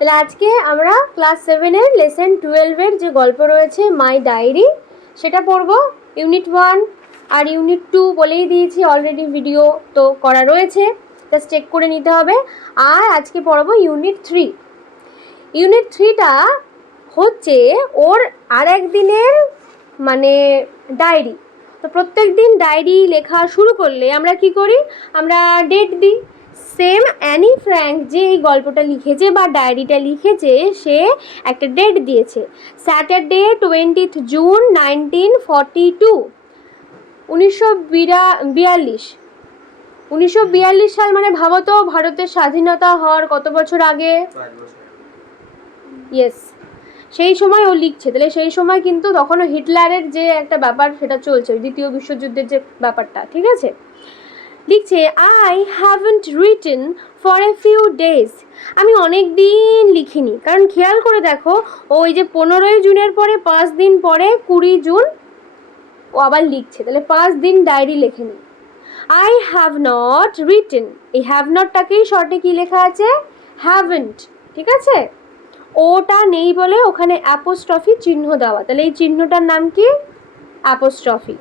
তাহলে আজকে আমরা ক্লাস 7-এর লেসন 12-এর যে গল্প রয়েছে মাই ডায়েরি সেটা পড়ব। ইউনিট 1 আর ইউনিট 2 বলেই দিয়েছি, অলরেডি ভিডিও তো করা রয়েছে, জাস্ট চেক করে নিতে হবে। আর আজকে পড়ব ইউনিট 3। ইউনিট 3টা হচ্ছে ওর আর একদিনের মানে ডায়েরি। তো প্রত্যেক দিন ডায়েরি লেখা শুরু করলে আমরা কি করি, আমরা ডেট দিই। সেম অ্যানি ফ্র্যাঙ্ক যে এই গল্পটা লিখেছে বা ডায়েরিটা লিখেছে সে একটা ডেট দিয়েছে, স্যাটারডে 20 জুন 1942, 1942। 1942 সাল মানে ভাবো তো ভারতের স্বাধীনতা হওয়ার কত বছর আগে? ইয়েস, সেই সময় ও লিখছে। তাহলে সেই সময় কিন্তু তখনও হিটলারের যে একটা ব্যাপার সেটা চলছে, দ্বিতীয় বিশ্বযুদ্ধের যে ব্যাপারটা, ঠিক আছে। লিখছে I haven't written for a few days. আমি অনেক দিন লিখিনি, কারণ খেয়াল করে দেখো ওই যে 15ই জুনের পরে 5 দিন পরে 20 জুন ও আবার লিখছে, তাহলে 5 দিন ডায়েরি লেখেনি। আই হ্যাভ নট রিটেন, এই হ্যাভ নটটাকেই শর্টে কি লেখা আছে? হ্যাভেন্ট, ঠিক আছে। ওটা নেই বলে ওখানে অ্যাপোস্ট্রফি চিহ্ন দেওয়া, তাহলে এই চিহ্নটার নাম কি? অ্যাপোস্ট্রফি।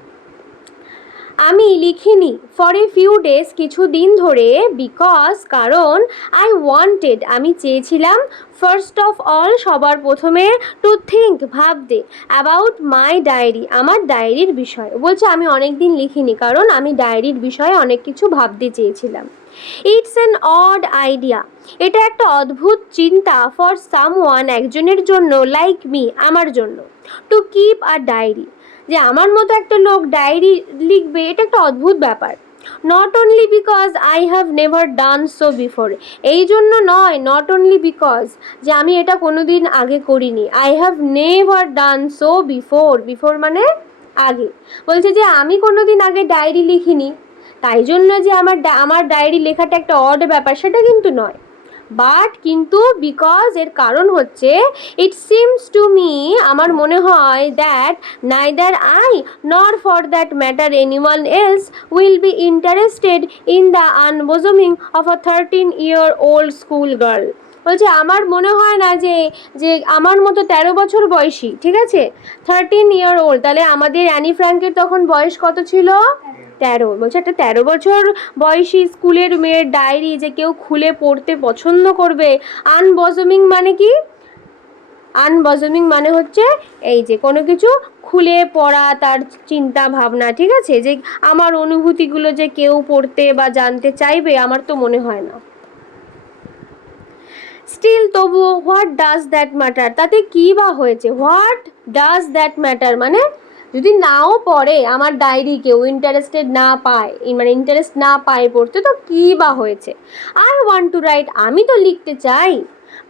আমি লিখিনি ফর এ ফিউ ডেজ, কিছু দিন ধরে, বিকজ কারণ, আই ওয়ান্টেড আমি চেয়েছিলাম, ফার্স্ট অফ অল সবার প্রথমে, টু থিঙ্ক ভাবতে, অ্যাবাউট মাই ডায়েরি আমার ডায়েরির বিষয়। বলছে আমি অনেক দিন লিখিনি কারণ আমি ডায়েরির বিষয়ে অনেক কিছু ভাবতে চেয়েছিলাম। ইটস অ্যান অড আইডিয়া, এটা একটা অদ্ভুত চিন্তা, ফর সামওয়ান একজনের জন্য, লাইক মি আমার জন্য, টু কিপ আ ডায়েরি যে আমার মতো একটা লোক ডায়েরি লিখবে, এটা একটা অদ্ভুত ব্যাপার। Not only because I have never done so before, এই জন্য নয়, নট অনলি বিকজ যে আমি এটা কোনো দিন আগে করিনি, I have never done so before, before মানে আগে। বলছে যে আমি কোনো দিন আগে ডায়েরি লিখিনি, তাই জন্য যে আমার ডায়েরি লেখাটা একটা অড ব্যাপার সেটা কিন্তু নয়, বাট কিন্তু বিকজ এর কারণ হচ্ছে, ইট সিমস টু মি আমার মনে হয়, that neither I nor for that matter anyone else will be interested in the unbosoming of a 13-year-old school girl. বলছে আমার মনে হয় না যে যে আমার মতো 13 বছর বয়সী, ঠিক আছে, 13-year-old, তাহলে আমাদের অ্যানি ফ্র্যাঙ্কের তখন বয়স কত ছিল? 13। বলছে একটা 13 বছর বয়সী স্কুলের মেয়ের ডায়েরি যে কেউ খুলে পড়তে পছন্দ করবে। আনবজমিং মানে কি? আনবজমিং মানে হচ্ছে এই যে কোনো কিছু খুলে পড়া, তার চিন্তা ভাবনা, ঠিক আছে, যে আমার অনুভূতিগুলো যে কেউ পড়তে বা জানতে চাইবে আমার তো মনে হয় না। স্টিল তবুও, হোয়াট ডাজ দ্যাট ম্যাটার, তাতে কী বা হয়েছে? হোয়াট ডাজ দ্যাট ম্যাটার মানে যদি নাও পড়ে আমার ডায়েরি, কেউ ইন্টারেস্টেড না পায়, মানে ইন্টারেস্ট না পায় পড়তে, তো কী বা হয়েছে? আই ওয়ান্ট টু রাইট, আমি তো লিখতে চাই,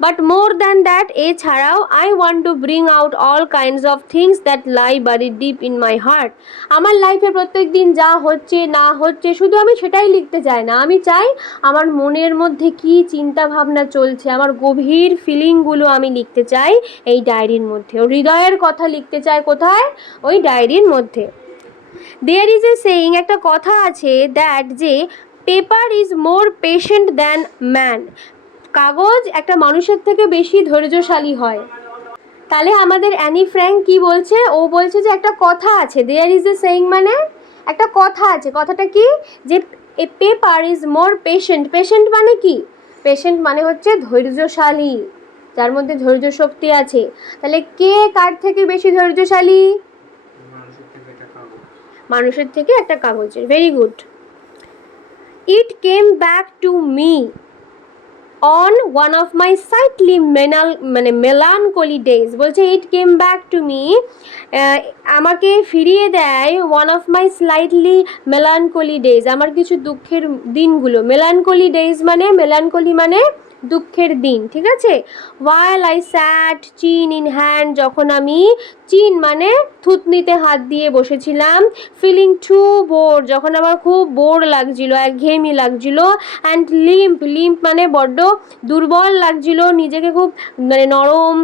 বাট মোর দ্যান দ্যাট, এছাড়াও, I want to bring out all kinds of things that lie buried deep in my heart. আমার লাইফে প্রত্যেক দিন যা হচ্ছে না হচ্ছে শুধু আমি সেটাই লিখতে চাই না, আমি চাই আমার মনের মধ্যে কি চিন্তা ভাবনা চলছে, আমার গভীর ফিলিংগুলো আমি লিখতে চাই এই ডায়েরির মধ্যে, ও হৃদয়ের কথা লিখতে চাই কোথায়? ওই ডায়েরির মধ্যে। দেয়ার ইজ এ সেইং, একটা কথা আছে, দ্যাট যে paper is more patient than man, কাগজ একটা মানুষের থেকে বেশি ধৈর্যশালী হয়। তাহলে আমাদের অ্যানি ফ্র্যাঙ্ক কি বলছে? ও বলছে যে একটা কথা আছে, দেয়ার ইজ এ সেইং মানে একটা কথা আছে, কথাটা কি? যে a paper is more patient, patient মানে কি? পেশেন্ট মানে হচ্ছে ধৈর্যশালী, যার মধ্যে ধৈর্য শক্তি আছে। তাহলে কে কার থেকে বেশি ধৈর্যশালী? মানুষের থেকে একটা কাগজের। Very good. It came back to me on one of my slightly melancholy days. বলছে it came back to me, আমাকে ফিরিয়ে দেয়, one of my slightly melancholy days, আমার কিছু দুঃখের দিনগুলো। মেলানকলি ডেজ মানে, মেলানকলি মানে দুঃখের দিন, ঠিক আছে। ওয়াইল আই স্যাট চিন ইন হ্যান্ড, যখন আমি, চিন মানে থুতনিতে হাত দিয়ে বসেছিলাম, ফিলিং টু বোর, যখন আমার খুব বোর লাগছিল, একঘেয়েমি লাগছিল, অ্যান্ড লিম্প, লিম্প মানে বড্ড দুর্বল লাগছিল, নিজেকে খুব মানে নরম,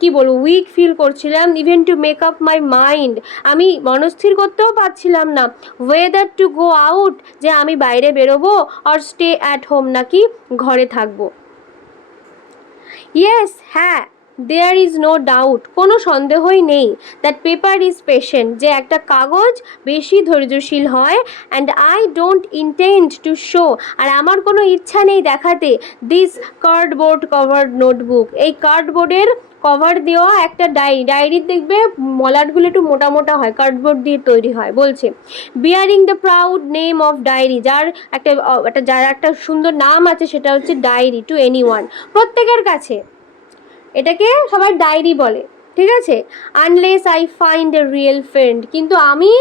কি বলবো, উইক ফিল করছিলাম, even to make up my mind, আমি মনস্থির করতেও পারছিলাম না, ওয়েদার টু গো আউট, যে আমি বাইরে বেরোবো, অর স্টে অ্যাট হোম, নাকি ঘরে থাকবো। ইয়েস, হ্যাঁ, দেয়ার ইজ নো ডাউট, কোনো সন্দেহই নেই, দ্যাট পেপার ইজ পেশেন্ট, যে একটা কাগজ বেশি ধৈর্যশীল হয়, and I don't intend to show, আর আমার কোনো ইচ্ছা নেই দেখাতে, দিস কার্ডবোর্ড কভার্ড নোটবুক, এই কার্ডবোর্ডের কভার দেওয়া একটা ডায়েরির দেখবে মলাটগুলো একটু মোটা মোটা হয়, কার্ডবোর্ড দিয়ে তৈরি হয়, বলছে bearing the proud name of diary, যার যার একটা সুন্দর নাম আছে সেটা হচ্ছে ডায়েরি, টু এনি ওয়ান, প্রত্যেকের কাছে, এটাকে সবাই ডায়েরি বলে, ঠিক আছে। Unless I find a real friend, কিন্তু আমি,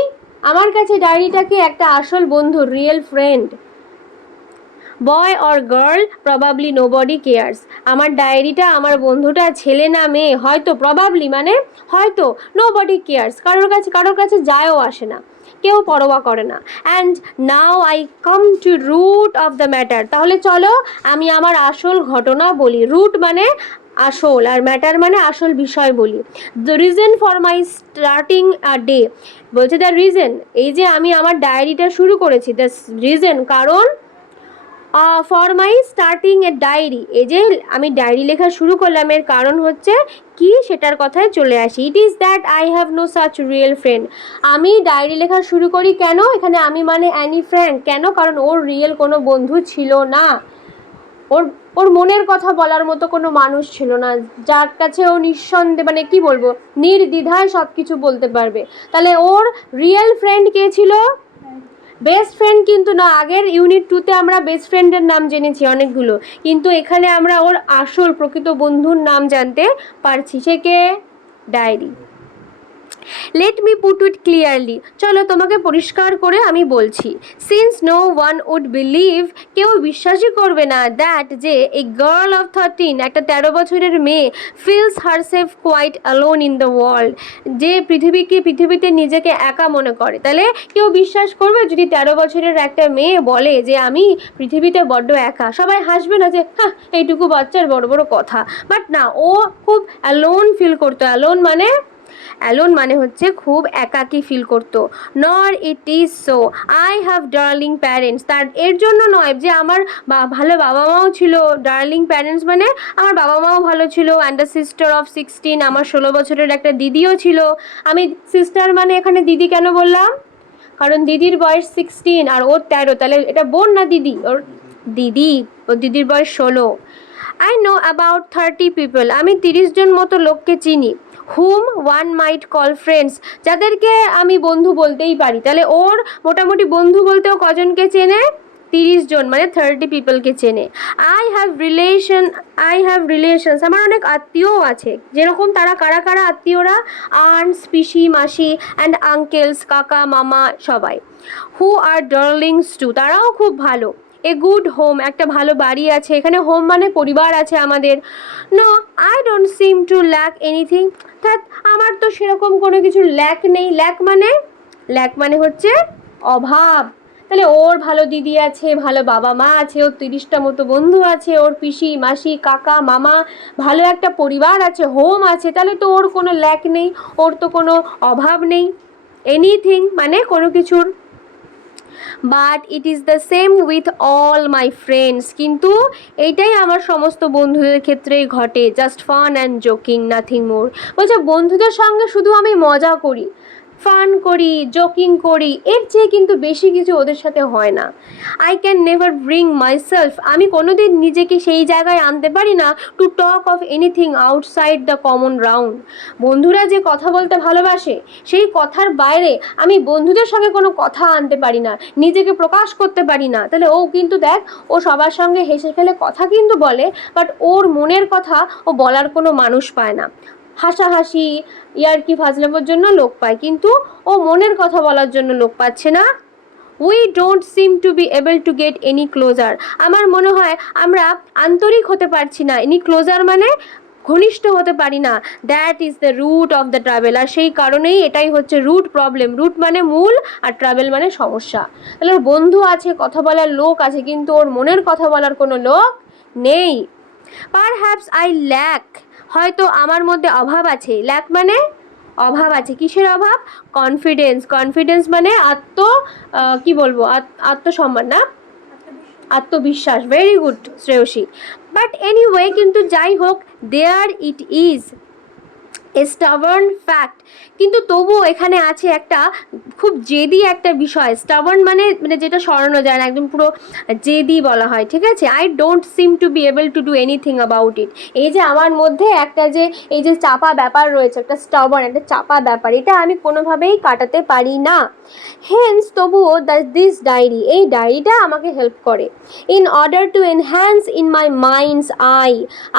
আমার কাছে ডায়েরিটাকে একটা আসল বন্ধু, real friend, boy or girl probably nobody cares, আমার ডায়েরিটা, আমার বন্ধুটা ছেলে না মেয়ে, হয়তো, প্রবাবলি মানে হয়তো, নোবডি কেয়ার্স, কারোর কাছে যায়ও আসে না, কেউ পরোয়া করে না। And now I come to root of the matter, তাহলে চলো আমি আমার আসল ঘটনা বলি, রুট মানে আসল, আর ম্যাটার মানে আসল বিষয় বলি। The reason for my starting a day, বলছে দ্য রিজন, এই যে আমি আমার ডায়েরিটা শুরু করেছি, দ্য রিজন কারণ, for my starting a diary, এই যে আমি ডায়েরি লেখা শুরু করলাম এর কারণ হচ্ছে কি, সেটার কথায় চলে আসি। It is that I have no such real friend, আমি ডায়েরি লেখা শুরু করি কেন, এখানে আমি মানে অ্যানি ফ্র্যাঙ্ক, কেন, কারণ ওর রিয়েল কোনো বন্ধু ছিল না, ওর ওর মনের কথা বলার মতো কোনো মানুষ ছিল না, যার কাছে ও নিঃসন্দেহে, মানে কি বলবো, নির্দ্বিধায় সব কিছু বলতে পারবে। তাহলে ওর রিয়েল ফ্রেন্ড কে ছিল, বেস্ট ফ্রেন্ড কিন্তু না, আগের ইউনিট 2-তে আমরা বেস্ট ফ্রেন্ডের নাম জেনেছি অনেকগুলো, কিন্তু এখানে আমরা ওর আসল প্রকৃত বন্ধুর নাম জানতে পারছি, সে কে, diary. Let me put it clearly, চলো তোমাকে পরিষ্কার করে আমি বলছি। Since no one would believe, কেউ বিশ্বাসই করবে না, দ্যাট যে এ গার্ল অফ 13, একটা 13 বছরের মেয়ে, feels herself quite alone in the world, যে পৃথিবীতে নিজেকে একা মনে করে, তাহলে কেউ বিশ্বাস করবে যদি 13 বছরের একটা মেয়ে বলে যে আমি পৃথিবীতে বড্ড একা, সবাই হাসবে না যে হ্যাঁ এইটুকু বাচ্চার বড় বড় কথা, বাট না, ও খুব অ্যালোন ফিল করতো, অ্যালোন মানে হচ্ছে খুব একাকী ফিল করতো। নর it is so, I have darling parents, তার এর জন্য নয় যে আমার ভালো বাবা মাও ছিল, ডার্লিং প্যারেন্টস মানে আমার বাবা মাও ভালো ছিল, অ্যান্ড দ্য সিস্টার অফ 16, আমার 16 বছরের একটা দিদিও ছিল। আমি সিস্টার মানে এখানে দিদি কেন বললাম, কারণ দিদির বয়স 16 আর ওর 13, তাহলে এটা বোন না দিদি, ওর দিদির বয়স 16। আই নো অ্যাবাউট 30 পিপল, আমি 30 জন মতো লোককে চিনি, হুম ওয়ান মাইট কল ফ্রেন্ডস, যাদেরকে আমি বন্ধু বলতেই পারি, তাহলে ওর মোটামুটি বন্ধু বলতেও কজনকে চেনে, 30 জন, মানে 30 পিপলকে চেনে। আই হ্যাভ রিলেশনস, আমার অনেক আত্মীয়ও আছে, যেরকম তারা কারা কারা আত্মীয়রা, আন্টস, পিসি, মাসি, অ্যান্ড আঙ্কেলস, কাকা, মামা, সবাই। হু আর ডার্লিংস টু, তারাও খুব ভালো। এ গুড হোম, একটা ভালো বাড়ি আছে, এখানে হোম মানে পরিবার আছে আমাদের। No I don't seem to lack anything, অর্থাৎ আমার তো সেরকম কোনো কিছু ল্যাক নেই, ল্যাক মানে হচ্ছে অভাব, তাহলে ওর ভালো দিদি আছে, ভালো বাবা মা আছে, ওর 30টা মতো বন্ধু আছে, ওর পিসি, মাসি, কাকা, মামা, ভালো একটা পরিবার আছে, হোম আছে, তাহলে তো ওর কোনো ল্যাক নেই, ওর তো কোনো অভাব নেই। এনিথিং মানে কোনো কিছুর। But it is the same with all my friends, কিন্তু এইটাই আমার সমস্ত বন্ধুদের ক্ষেত্রেই ঘটে, just fun and joking, nothing more, বলছে বন্ধুদের সঙ্গে শুধু আমি মজা করি, ফান করি, জোকিং করি, এর চেয়ে কিন্তু বেশি কিছু ওদের সাথে হয় না। I can never bring myself, আমি কোনোদিন নিজেকে সেই জায়গায় আনতে পারি না, to talk of anything outside the common round, বন্ধুরা যে কথা বলতে ভালোবাসে সেই কথার বাইরে আমি বন্ধুদের সঙ্গে কোনো কথা আনতে পারি না, নিজেকে প্রকাশ করতে পারি না। তাহলে ও কিন্তু দেখ, ও সবার সঙ্গে হেসে খেলে কথা কিন্তু বলে, বাট ওর মনের কথা ও বলার কোনো মানুষ পায় না, হাসাহাসি ইয়ার্কি ফাজলামোর জন্য লোক পায়, কিন্তু ও মনের কথা বলার জন্য লোক পাচ্ছে না। We don't seem to be able to get any closer, আমার মনে হয় আমরা আন্তরিক হতে পারছি না, এনি ক্লোজার মানে ঘনিষ্ঠ হতে পারি না, that is the root of the trouble, আর সেই কারণেই এটাই হচ্ছে রুট প্রবলেম, রুট মানে মূল আর ট্রাভেল মানে সমস্যা। তাহলে ওর বন্ধু আছে, কথা বলার লোক আছে, কিন্তু ওর মনের কথা বলার কোনো লোক নেই। পারহ্যাপস আই ল্যাক, হয়তো আমার মধ্যে অভাব আছে, ল্যাক মানে অভাব আছে, কিসের অভাব, কনফিডেন্স মানে কি বলবো, আত্মসম্মান না, আত্মবিশ্বাস, very good Shreyasi. But anyway, কিন্তু যাই হোক, there it is a stubborn fact, কিন্তু তবুও এখানে আছে একটা খুব জেদি একটা বিষয়। স্টাবার্ন মানে মানে যেটা সরানো যায় না, একদম পুরো জেদি বলা হয়, ঠিক আছে। I don't seem to be able to do anything about it, এই যে আমার মধ্যে একটা যে এই যে চাপা ব্যাপার রয়েছে, একটা স্টাবার্ন, একটা চাপা ব্যাপার, এটা আমি কোনোভাবেই কাটাতে পারি না। হেন্স তবুও দিস ডায়েরি, এই ডায়েরিটা আমাকে হেল্প করে। In order to enhance in my minds I,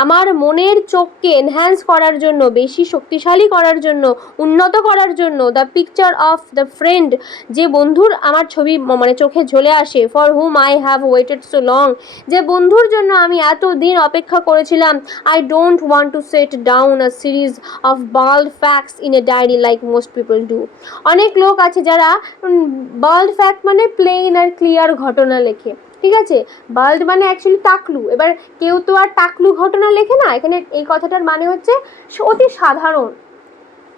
আমার মনের চোখকে এনহ্যান্স করার জন্য, বেশি শক্তিশালী করার জন্য, উন্নত করার জন্য, the picture of the friend, যে বন্ধুর আমার ছবি মানে চোখে ঝলে আসে, for whom I have waited so long, যে বন্ধুর জন্য আমি এত দিন অপেক্ষা করেছিলাম। I don't want to set down a series of bald facts in a diary like most people do. অনেক লোক আছে যারা বাল্ড ফ্যাক্ট মানে প্লেন আর ক্লিয়ার ঘটনা লেখে, ঠিক আছে। বাল্ড মানে অ্যাকচুয়ালি টাকলু, এবার কেউ তো আর টাকলু ঘটনা লেখে না, এখানে এই কথাটার মানে হচ্ছে অতি সাধারণ,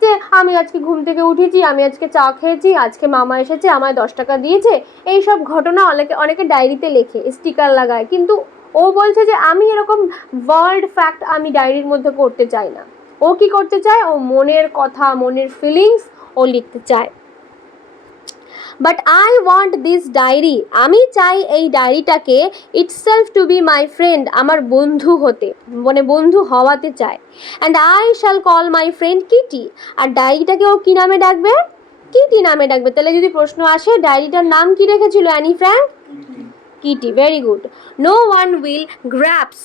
যে আমি আজকে ঘুম থেকে উঠেছি, আমি আজকে চা খেয়েছি, আজকে মামা এসেছে আমায় 10 টাকা দিয়েছে, এইসব ঘটনা অনেকে ডায়েরিতে লেখে, স্টিকার লাগায়, কিন্তু ও বলছে যে আমি এরকম ওয়ার্ল্ড ফ্যাক্ট আমি ডায়েরির মধ্যে করতে চাই না। ও কি করতে চায়, ও মনের কথা, মনের ফিলিংস ও লিখতে চায়। But I want this diary, আমি চাই এই ডায়েরিটাকে itself to be my friend, আমার বন্ধু হতে, মানে বন্ধু হওয়াতে চায়। And I shall call my friend Kitty, আর ডায়েরিটাকে ও কী নামে ডাকবে, কিটি নামে ডাকবে। তাহলে যদি প্রশ্ন আসে ডায়েরিটার নাম কি রেখেছিল Anne Frank, Kitty, very good. No one will grasp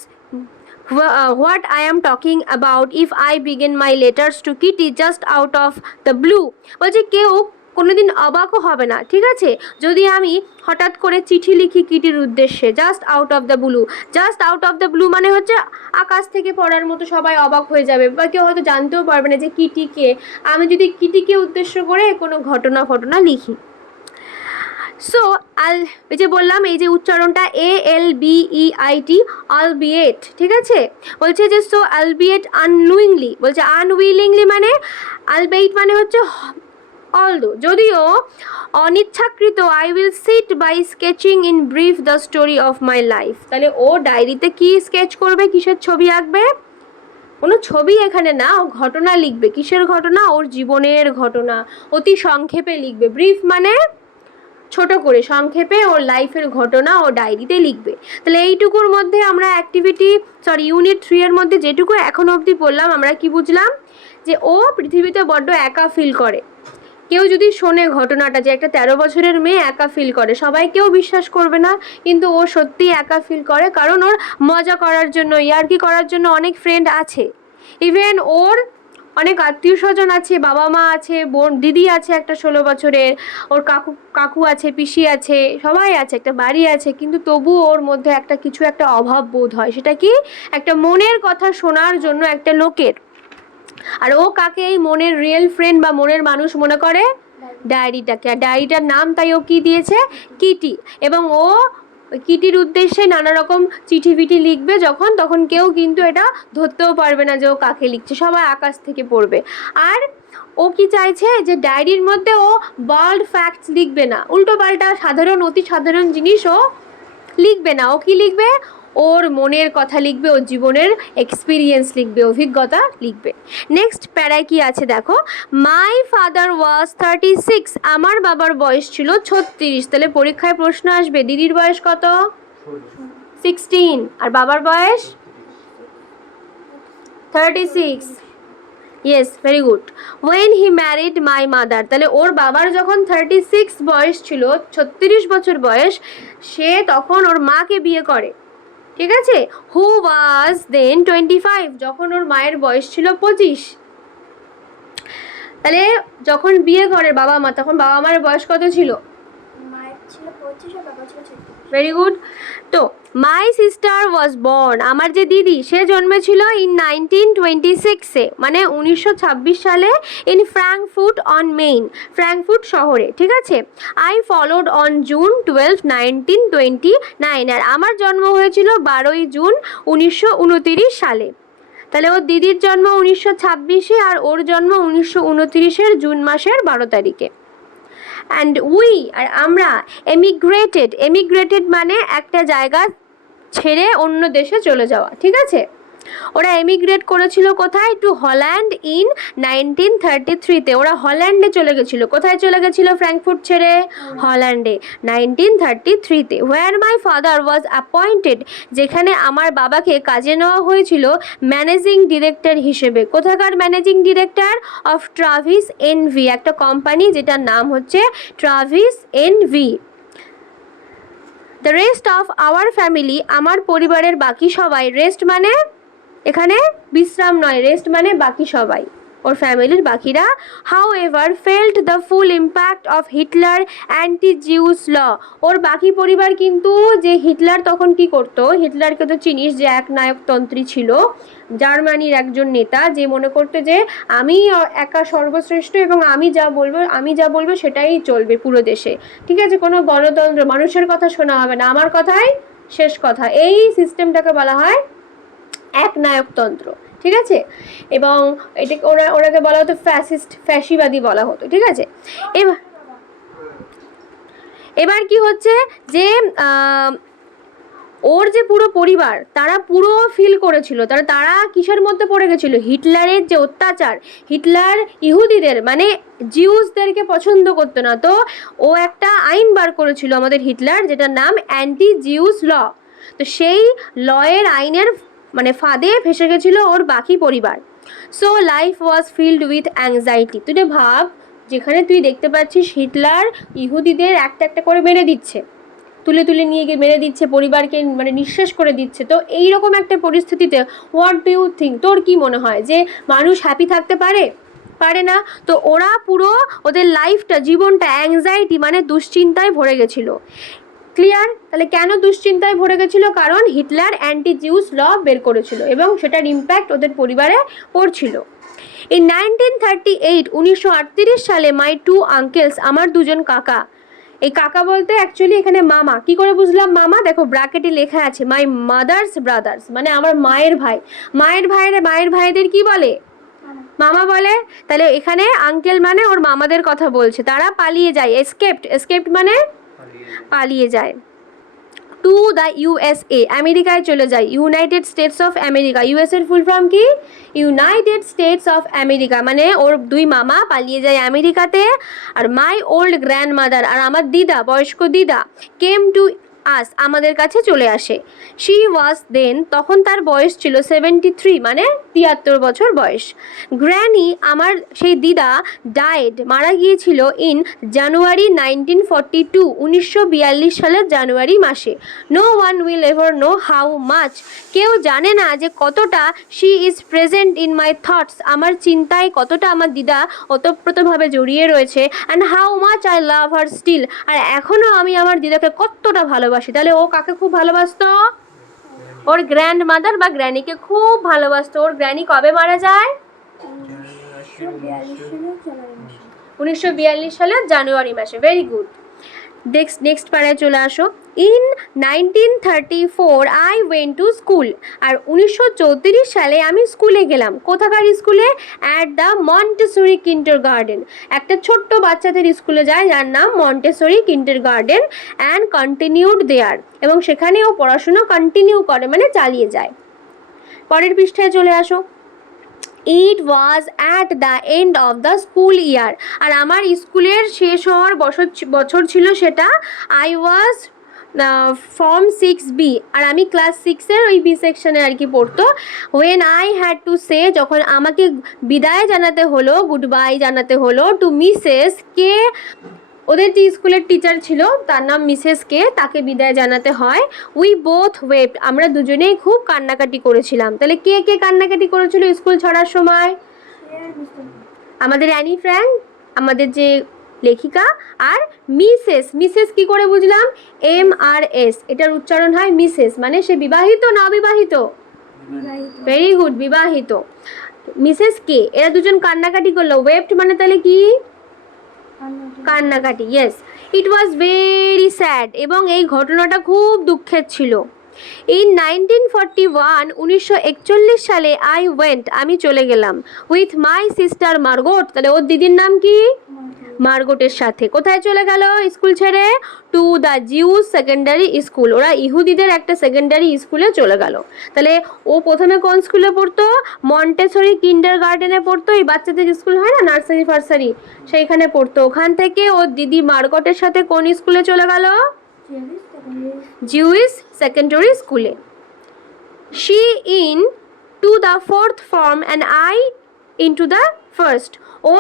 what I am talking about if I begin my letters to Kitty just out of the blue, বলছে কেউ কোনোদিন অবাকও হবে না, ঠিক আছে, যদি আমি হঠাৎ করে চিঠি লিখি কিটির উদ্দেশ্যে, just out of the blue. Just out of the blue মানে হচ্ছে আকাশ থেকে পড়ার মতো, সবাই অবাক হয়ে যাবে, বা কেউ হয়তো জানতেও পারবে না যে কিটিকে, আমি যদি কিটিকে উদ্দেশ্য করে কোনো ঘটনা লিখি। সো এই যে বললাম, এই যে উচ্চারণটা ALBEIT, আলবিয়েট, ঠিক আছে। বলছে যে সো আলবিয়েট আনউইলিংলি, বলছে আনউইলিংলি মানে আলবেইট মানে হচ্ছে অলদো, যদিও অনিচ্ছাকৃত, I will sit by sketching in brief the story of my life. তাহলে ও ডায়েরিতে কি স্কেচ করবে, কিসের ছবি আঁকবে, কোনো ছবি এখানে না, ও ঘটনা লিখবে। কিসের ঘটনা, ওর জীবনের ঘটনা, অতি সংক্ষেপে লিখবে। ব্রিফ মানে ছোট করে, সংক্ষেপে ওর লাইফের ঘটনা ও ডায়েরিতে লিখবে। তাহলে এইটুকুর মধ্যে আমরা ইউনিট 3 এর মধ্যে যেটুকু এখনো অবধি বললাম, আমরা কি বুঝলাম, যে ও পৃথিবীতে বড্ড একা ফিল করে। কেউ যদি শোনে ঘটনাটা যে একটা 13 বছরের মেয়ে একা ফিল করে, সবাই কেউ বিশ্বাস করবে না, কিন্তু ও সত্যিই একা ফিল করে, কারণ ওর মজা করার জন্য, ইয়ার্কি করার জন্য অনেক ফ্রেন্ড আছে। ইভেন ওর অনেক আত্মীয় স্বজন আছে, বাবা মা আছে, বোন দিদি আছে একটা 16 বছরের, ওর কাকু আছে, পিসি আছে, সবাই আছে, একটা বাড়ি আছে, কিন্তু তবুও ওর মধ্যে কিছু একটা অভাব বোধ হয়। সেটা কি, একটা মনের কথা শোনার জন্য একটা লোকের। আর ও কাকে এই মনের রিয়েল ফ্রেন্ড বা মনের মানুষ মনে করে, ডায়েরিটাকে। আর ডায়েরিটার নাম তাই ও কি দিয়েছে, কিটি। এবং ও কিটির উদ্দেশ্যে নানা রকম চিঠি ফিঠি লিখবে যখন, তখন কেউ কিন্তু এটা ধরতেও পারবে না যে ও কাকে লিখছে, সবাই আকাশ থেকে পড়বে। আর ও কি চাইছে, যে ডায়েরির মধ্যে ও ওয়ার্ল্ড ফ্যাক্টস লিখবে না, উল্টো পাল্টা অতি সাধারণ জিনিস ও লিখবে না। ও কি লিখবে, ওর মনের কথা লিখবে, ওর জীবনের এক্সপিরিয়েন্স লিখবে, অভিজ্ঞতা লিখবে। নেক্সট প্যারায় কি আছে দেখো, মাই ফাদার ওয়াজ 36, আমার বাবার বয়স ছিল 36। তাহলে পরীক্ষায় প্রশ্ন আসবে, দিদির বয়স কত, 16, আর বাবার বয়স 36। Yes, very good. When he married my mother, তাহলে ওর বাবার যখন 36 বয়স ছিল, 36 বছর বয়স, সে তখন ওর মাকে বিয়ে করে, ঠিক আছে। হু ওয়াজ দেন 25, যখন ওর মায়ের বয়স ছিল 25। তাহলে যখন বিয়ে করে বাবা মা, তখন বাবা মায়ের বয়স কত ছিল, মায়ের ছিল 25 আর বাবা ছিল 36। Very good. তো মাই সিস্টার ওয়াজ বর্ন, আমার যে দিদি, সে জন্মেছিল ইন 1926-এ, মানে 1926 সালে, in Frankfurt on main, Frankfurt শহরে, ঠিক আছে। আই ফলোড অন জুন 12, 1929, আর আমার জন্ম হয়েছিল 12ই জুন 1929 সালে। তাহলে ওর দিদির জন্ম 1926-এ, আর ওর জন্ম 1929-এর জুন মাসের 12 তারিখে। অ্যান্ড উই, আর আমরা, এমিগ্রেটেড মানে একটা জায়গা ছেড়ে অন্য দেশে চলে যাওয়া, ঠিক আছে। ওরা এমিগ্রেট করেছিল কোথায়? টু হল্যান্ড ইন 1933-তে। ওরা হল্যান্ডে চলে গেছিলো। কোথায় চলে গেছিলো ফ্র্যাঙ্কফুর্ট ছেড়ে? হল্যান্ডে 1933-তে। হোয়ার মাই ফাদার ওয়াজ অ্যাপয়েন্টেড, যেখানে আমার বাবাকে কাজে নেওয়া হয়েছিল ম্যানেজিং ডিরেক্টর হিসেবে। কোথাকার managing director? Of Travis NV, একটা কোম্পানি যেটার নাম হচ্ছে Travis NV. The rest of our family, আমার পরিবারের বাকি সবাই, রেস্ট মানে এখানে বিশ্রাম নয়, রেস্ট মানে বাকি সবাই, ওর ফ্যামিলির বাকিরা, however felt the full impact of Hitler anti Jews law. ওর বাকি পরিবার কিন্তু, যে হিটলার তখন কি করতো, হিটলারকে তো চিনিস যে এক নায়কতন্ত্রী ছিল, জার্মানির একজন নেতা, যে মনে করতো যে আমি একা সর্বশ্রেষ্ঠ এবং আমি যা বলবো সেটাই চলবে পুরো দেশে, ঠিক আছে, কোনো গণতন্ত্র, মানুষের কথা শোনা হবে না, আমার কথাই শেষ কথা। এই সিস্টেমটাকে বলা হয় এক নায়কতন্ত্র, ঠিক আছে। এবং এটাকে ওরাকে বলা হতো ফ্যাসিবাদী বলা হতো, ঠিক আছে। এবার কি হচ্ছে যে ওর যে পুরো পরিবার, তারা পুরো ফিল করেছিল, তারা কিসের মধ্যে পড়ে গেছিল? হিটলারের যে অত্যাচার। হিটলার ইহুদিদের মানে জিউসদেরকে পছন্দ করতো না, তো ও একটা আইন বার করেছিল আমাদের হিটলার, যেটার নাম অ্যান্টি জিউস ল। তো সেই লয়ের আইনের মানে ফাঁদে ফেসে গেছিলো ওর বাকি পরিবার। So life was filled with anxiety. তুই ভাব, যেখানে তুই দেখতে পাচ্ছিস হিটলার ইহুদিদের একটা একটা করে মেরে দিচ্ছে, তুলে তুলে নিয়ে গিয়ে মেরে দিচ্ছে, পরিবারকে মানে নিঃশেষ করে দিচ্ছে। তো এইরকম একটা পরিস্থিতিতে হোয়াট ডু ইউ থিঙ্ক, তোর কি মনে হয় যে মানুষ হ্যাপি থাকতে পারে না? তো ওরা পুরো ওদের লাইফটা, জীবনটা অ্যাংজাইটি মানে দুশ্চিন্তায় ভরে গেছিলো। ক্লিয়ার? তাহলে কেন দুশ্চিন্তায় ভরে গেছিলো? কারণ হিটলার অ্যান্টি জিউস ল বের করেছিল এবং সেটার ইম্প্যাক্ট ওদের পরিবারে পড়ছিল। ইন 1938 সালে মাই টু আঙ্কেলস, আমার দুজন কাকা, এই কাকা বলতে অ্যাকচুয়ালি এখানে মামা। কি করে বুঝলাম মামা? দেখো ব্র্যাকেটে লেখা আছে মাই মাদার্স ব্রাদার্স, মানে আমার মায়ের ভাই। মায়ের ভাইদের কি বলে? মামা বলে। তাহলে এখানে আঙ্কেল মানে ওর মামাদের কথা বলছে। তারা পালিয়ে যায়, এসকেপ্ট মানে পালিয়ে যায়, টু দ্য ইউএসএ, আমেরিকায় চলে যায়। ইউনাইটেড স্টেটস অফ আমেরিকা, ইউএসএর ফুল ফর্ম কি? ইউনাইটেড স্টেটস অফ আমেরিকা, মানে ওর দুই মামা পালিয়ে যায় আমেরিকাতে। আর মাই ওল্ড গ্র্যান্ডমাদার, আর আমার দিদা, বয়স্ক দিদা, কেম টু আস, আমাদের কাছে চলে আসে। শি ওয়াজ দেন, তখন তার বয়স ছিল 73, মানে 73 বছর বয়স। গ্র্যানি, আমার সেই দিদা, ডায়েড, মারা গিয়েছিল ইন জানুয়ারি 1942 সালের জানুয়ারি মাসে। No one will ever know how much, কেউ জানে না যে কতটা, she is present in my thoughts, আমার চিন্তায় কতটা আমার দিদা ওতপ্রোতভাবে জড়িয়ে রয়েছে। And how much I love her still, আর এখনও আমি আমার দিদাকে কতটা ভালোবাসি। তাহলে ও কাকে খুব ভালোবাসতো? ওর গ্র্যান্ড মাদার বা গ্র্যানিকে খুব ভালোবাসতো। ওর গ্র্যানি কবে মারা যায়? 1942 সালের জানুয়ারি মাসে। Very good. নেক্সট পাড়ায় চলে আসো। In 1934 I went to school, আর 1934 সালে আমি স্কুলে গেলাম। কোথাকার স্কুলে? অ্যাট দ্য মন্টেসরি কিন্ডারগার্টেন, একটা ছোট্ট বাচ্চাদের স্কুলে যায় যার নাম মন্টেসরি কিন্ডারগার্টেন, অ্যান্ড কন্টিনিউড দেয়ার, এবং সেখানে ও পড়াশুনো কন্টিনিউ করে মানে চালিয়ে যায়। পরের পৃষ্ঠায় চলে আসো। It was at the end of the school year, আর আমার স্কুলের শেষ হওয়ার বছর ছিল সেটা। আই ওয়াজ ফর্ম 6B, আর আমি ক্লাস 6-এর ওই বি সেকশনে আর কি পড়তো। When I had to say, যখন আমাকে বিদায় জানাতে হলো, গুড বাই জানাতে হলো, টু মিসেস কে, ওদের যে স্কুলের টিচার ছিল তার নাম মিসেস কে, তাকে বিদায় জানাতে হয়। উই বোথ ওয়েপ্ট, আমরা দুজনেই খুব কান্নাকাটি করেছিলাম। তাহলে কে কে কান্নাকাটি করেছিল স্কুল ছাড়ার সময়? আমাদের অ্যানি ফ্র্যাঙ্ক, আমাদের যে লেখিকা, আর মিসেস কি করে বুঝলাম? MRS, এটার উচ্চারণ হয় মিসেস, মানে সে বিবাহিত না অবিবাহিত? ভেরি গুড, বিবাহিত। মিসেস কে, এরা দুজন কান্নাকাটি করলো। ওয়েপ্ট মানে তাহলে কি? কান্নাকাটি। Yes, it was very sad, এবং এই ঘটনাটা খুব দুঃখের ছিল। ইন 1941 সালে আই ওয়েন্ট, আমি চলে গেলাম, উইথ মাই সিস্টার মার্গট, তাহলে ওর দিদির নাম কি? মার্গটের সাথে। কোথায় চলে গেল স্কুল ছেড়ে? To the Jews secondary school. ওরা ইহুদিদের একটা সেকেন্ডারি স্কুলে চলে গেল। তাহলে ও প্রথমে কোন স্কুলে পড়তো? মন্টেসরি কিন্ডার গার্ডেনে পড়তো। এই বাচ্চাদের স্কুল হয় না, নার্সারি ফার্সারি, সেইখানে পড়তো। ওখান থেকে ওর দিদি মার্গটের সাথে কোন স্কুলে চলে গেল? জিউইস সেকেন্ডারি স্কুলে। She in to the fourth form and I into the first. ও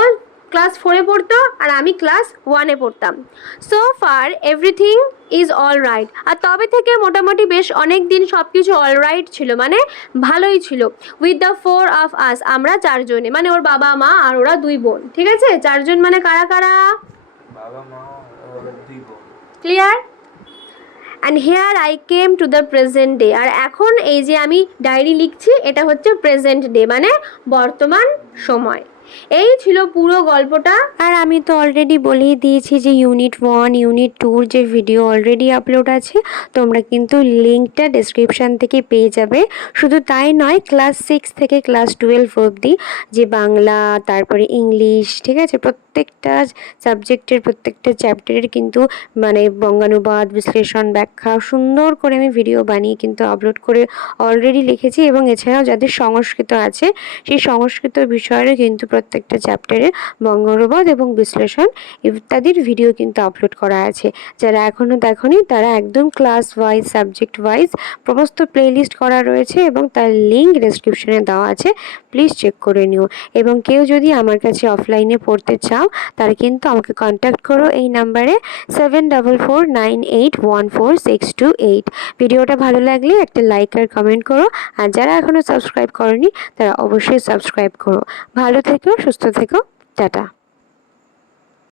ক্লাস 4-এ পড়তো আর আমি ক্লাস 1-এ পড়তাম। So far everything is all right. আর তবে থেকে মোটামুটি বেশ অনেক দিন সব কিছু অল রাইট ছিল, মানে ভালোই ছিল। উইথ দ্য 4 অফ আস, আমরা 4 জনে, মানে ওর বাবা মা আর ওরা 2 বোন। ঠিক আছে, 4 জন মানে কারা কারা? বাবা মা আর 2 বোন। Clear? And here I came to the present day. আর এখন এই যে আমি ডায়েরি লিখছি, এটা হচ্ছে প্রেজেন্ট ডে, মানে বর্তমান সময়। এই ছিল পুরো গল্পটা। আর আমি তো অলরেডি বলেই দিয়েছি যে ইউনিট 1 ইউনিট 2 যে ভিডিও অলরেডি আপলোড আছে, তোমরা কিন্তু লিঙ্কটা ডেসক্রিপশান থেকে পেয়ে যাবে। শুধু তাই নয়, ক্লাস 6 থেকে ক্লাস 12 অবধি যে বাংলা, তারপরে ইংলিশ, ঠিক আছে, প্রত্যেকটা সাবজেক্টের প্রত্যেকটা চ্যাপ্টারের কিন্তু মানে বঙ্গানুবাদ, বিশ্লেষণ, ব্যাখ্যা সুন্দর করে আমি ভিডিও বানিয়ে কিন্তু আপলোড করে অলরেডি লিখেছি। এবং এছাড়াও যাদের সংস্কৃত আছে, সেই সংস্কৃত বিষয়েরও কিন্তু প্রত্যেকটা চ্যাপ্টারে বঙ্গানুবাদ এবং বিশ্লেষণ ইত্যাদির ভিডিও কিন্তু আপলোড করা আছে। যারা এখনও দেখোনি তারা একদম ক্লাস ওয়াইজ, সাবজেক্ট ওয়াইজ সমস্ত প্লেলিস্ট করা রয়েছে এবং তার লিঙ্ক ডেসক্রিপশনে দেওয়া আছে, প্লিজ চেক করে নিও। এবং কেউ যদি আমার কাছে অফলাইনে পড়তে চাও, তারা কিন্তু আমাকে কন্ট্যাক্ট করো এই নাম্বারে 7449814628। ভিডিওটা ভালো লাগলে একটা লাইক আর কমেন্ট করো। আর যারা এখনও সাবস্ক্রাইব করনি তারা অবশ্যই সাবস্ক্রাইব করো। ভালো থেকো, সুস্থ থেকো, টাটা।